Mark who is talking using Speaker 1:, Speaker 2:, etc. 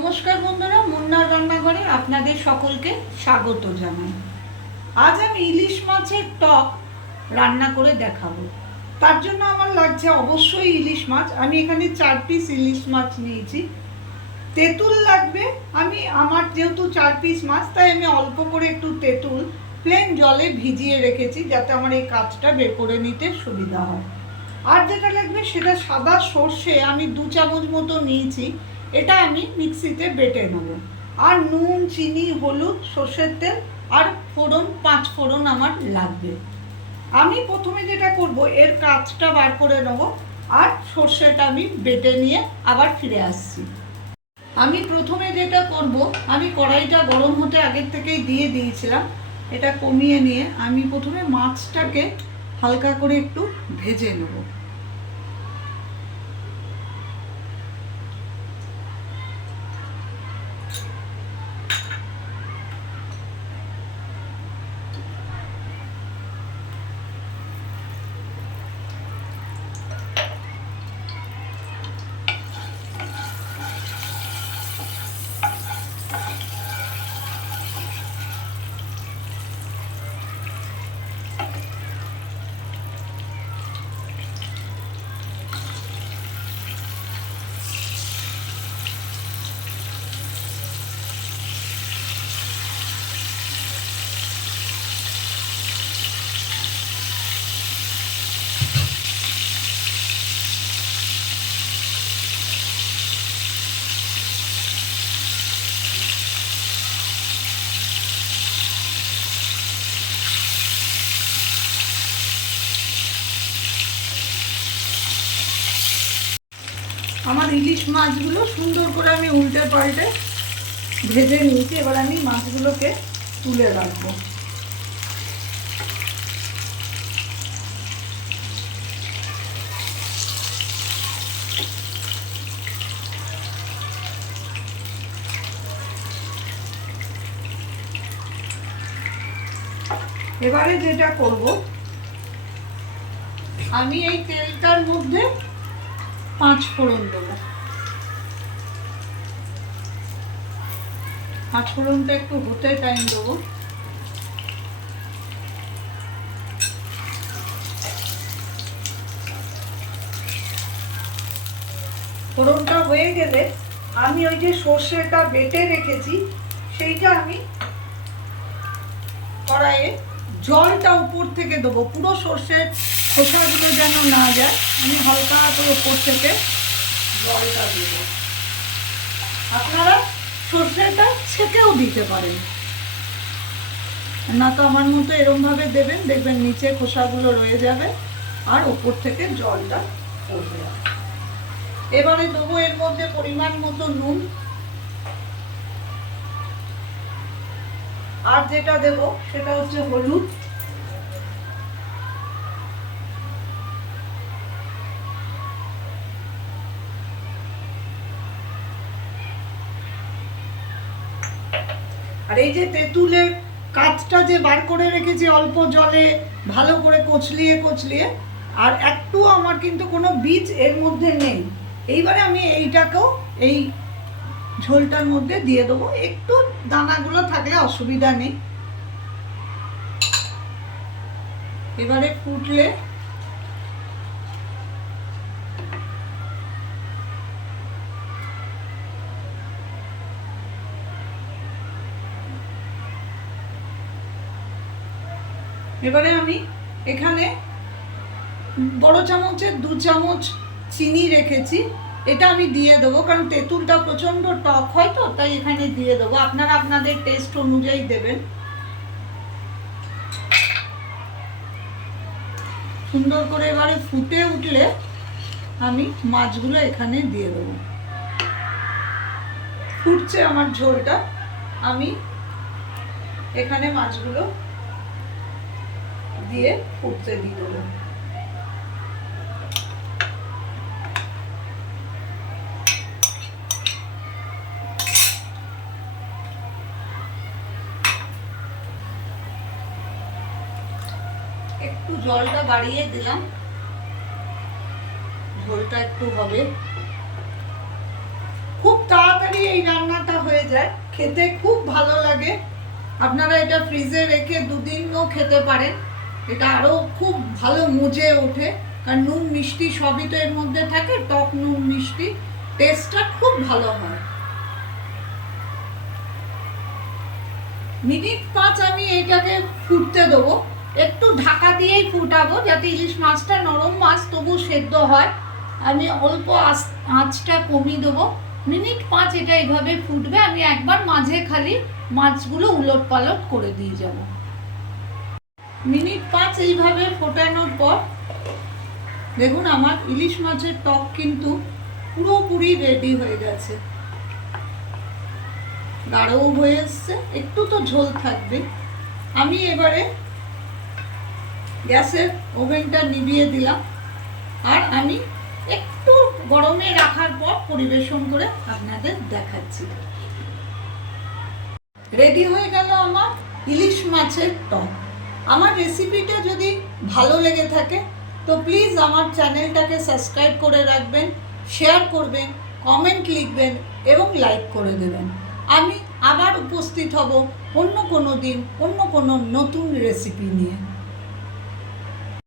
Speaker 1: নমস্কার বন্ধুরা, মুন্নার রান্নাঘরে আপনাদের সকলকে স্বাগত জানাই। আজ আমি ইলিশ মাছের টক রান্না করে দেখাবো। তার জন্য আমার লাগছে অবশ্যই ইলিশ মাছ। আমি এখানে চার পিস ইলিশ মাছ নিয়েছি। তেঁতুল লাগবে। আমি, আমার যেহেতু চার পিস মাছ, তাই আমি অল্প করে একটু তেঁতুল প্লেন জলে ভিজিয়ে রেখেছি, যাতে আমার এই কাজটা বের করে নিতে সুবিধা হয়। আর যেটা লাগবে সেটা সাদা সর্ষে, আমি দু চামচ মতো নিয়েছি। এটা আমি মিক্সিতে বেটে নেব। আর নুন, চিনি, হলুদ, সর্ষের তেল আর ফোড়ন, পাঁচ ফোড়ন আমার লাগবে। আমি প্রথমে যেটা করব, এর কাজটা বার করে নেব আর সর্ষেটা আমি বেটে নিয়ে আবার ফিরে আসছি। আমি প্রথমে যেটা করব, আমি কড়াইটা গরম হতে আগের থেকেই দিয়ে দিয়েছিলাম। এটা কমিয়ে নিয়ে আমি প্রথমে মাছটাকে হালকা করে একটু ভেজে নেব। আমার ইলিশ মাছগুলো সুন্দর করে আমি উল্টে পাল্টে ভেজে নিয়েছি, এবার আমি মাছগুলোকে তুলে রাখব। এবারে যেটা করব, আমি এই তেলটার মধ্যে পাঁচ ফোড়ন দেবো। পাঁচ ফোড়নটা একটু হতে টাইম দেবো। ফোড়নটা হয়ে গেলে আমি ওই যে সর্ষেটা বেটে রেখেছি, সেইটা আমি কড়াইয়ে জলটা উপর থেকে দেবো। পুরো সর্ষের খোসাগুলো যেন না যায়, আমি হালকা করে উপর থেকে জলটা দেব। আপনারা সর্ষেটা ছেঁকেও দিতে পারেন। না তো আমার মতো এরমভাবে দেবেন, দেখবেন নিচে খোসাগুলো রয়ে যাবে আর উপর থেকে জলটা পড়বে। এবারে দেবো এর মধ্যে পরিমাণ মতো নুন। আর যেটা দেব সেটা হচ্ছে হলুদ। আর এই যে তেঁতুলের কাঁচটা যে বার করে রেখেছি অল্প জলে, ভালো করে কচলিয়ে কচলিয়ে, আর একটু আমার কিন্তু কোনো বীজ এর মধ্যে নেই। এইবারে আমি এইটাকেও, এই ঝোলটার মধ্যে দিয়ে দেবো। একটু দানাগুলো থাকলে অসুবিধা নেই। এবারে ফুটলে এবারে আমি এখানে বড় চামচের দু চামচ চিনি রেখেছি। এটা আমি দিয়ে দেবো, কারণ তেঁতুলটা প্রচণ্ড টক হয় তো, তাই এখানে দিয়ে দেবো। আপনারা আপনাদের টেস্ট অনুযায়ী দেবেন। সুন্দর করে এবারে ফুটে উঠলে আমি মাছগুলো এখানে দিয়ে দেবো। ফুটছে আমার ঝোলটা, আমি এখানে মাছগুলো দিয়ে ফুটতে দিয়ে দেবো। একটু জলটা বাড়িয়ে দিলাম। ঝোলটা একটু হবে। খুব তাড়াতাড়ি এই রান্নাটা হয়ে যায়। খেতে খুব ভালো লাগে। আপনারা এটা ফ্রিজে রেখে দুদিনও খেতে পারেন। এটা আরও খুব ভালো মুজে ওঠে। কারণ নুন, মিষ্টি সবই তো এর মধ্যে থাকে। টক নুন, মিষ্টি টেস্টটা খুব ভালো হয়। মিনিট পাঁচ আমি এটাকে ফুটতে দেবো। একটু ঢাকা দিয়েই ফুটাবো, যাতে ইলিশ মাছটা নরম মাছ তবু সেদ্ধ হয়। আমি অল্প আঁচ- আঁচটা কমিয়ে দেবো। মিনিট পাঁচ এটা এইভাবে ফুটবে, আমি একবার মাঝে খালি মাছগুলো উলট পালট করে দিয়ে যাব। মিনিট পাঁচ এইভাবে ফোটানোর পর, দেখুন আমার ইলিশ মাছের টক কিন্তু পুরোপুরি রেডি হয়ে গেছে। গাঢ়ও হয়ে এসছে, একটু তো ঝোল থাকবে। আমি এবারে গ্যাসের ওভেনটা নিভিয়ে দিলাম। আর আমি একটু গরমে রাখার পর পরিবেশন করে আপনাদের দেখাচ্ছি। রেডি হয়ে গেল আমার ইলিশ মাছের টক। আমার রেসিপিটা যদি ভালো লেগে থাকে, তো প্লিজ আমার চ্যানেলটাকে সাবস্ক্রাইব করে রাখবেন, শেয়ার করবেন, কমেন্ট লিখবেন এবং লাইক করে দেবেন। আমি আবার উপস্থিত হব অন্য কোনো দিন, অন্য কোনো নতুন রেসিপি নিয়ে।